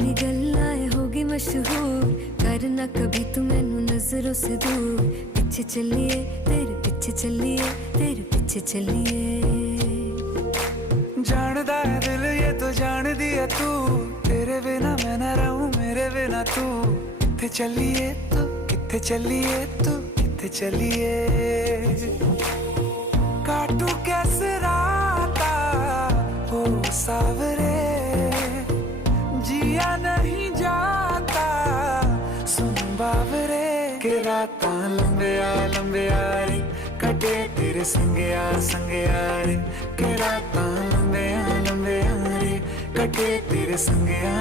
तेरी गल्लाएं होगी मशहूर, करना कभी तू मैनू नजरों से दूर। पीछे चलिए तेरे पीछे चलिए, तेरे पीछे चलिए। जानदा है दिल ये तो जान दिया तू, तेरे बिना मैं ना रहूं मेरे बिना तू। किथे चलिए तू, किथे चलिए तू, किथे चलिए। काटू कैसे राता हो सावरे, जिया नहीं जाता सुन बावरे। के रातां लंबिया लंबिया रे, कटे तेरे संगया संगया रे। के रातां लंबिया लंबिया रे, कटे तेरे संगया।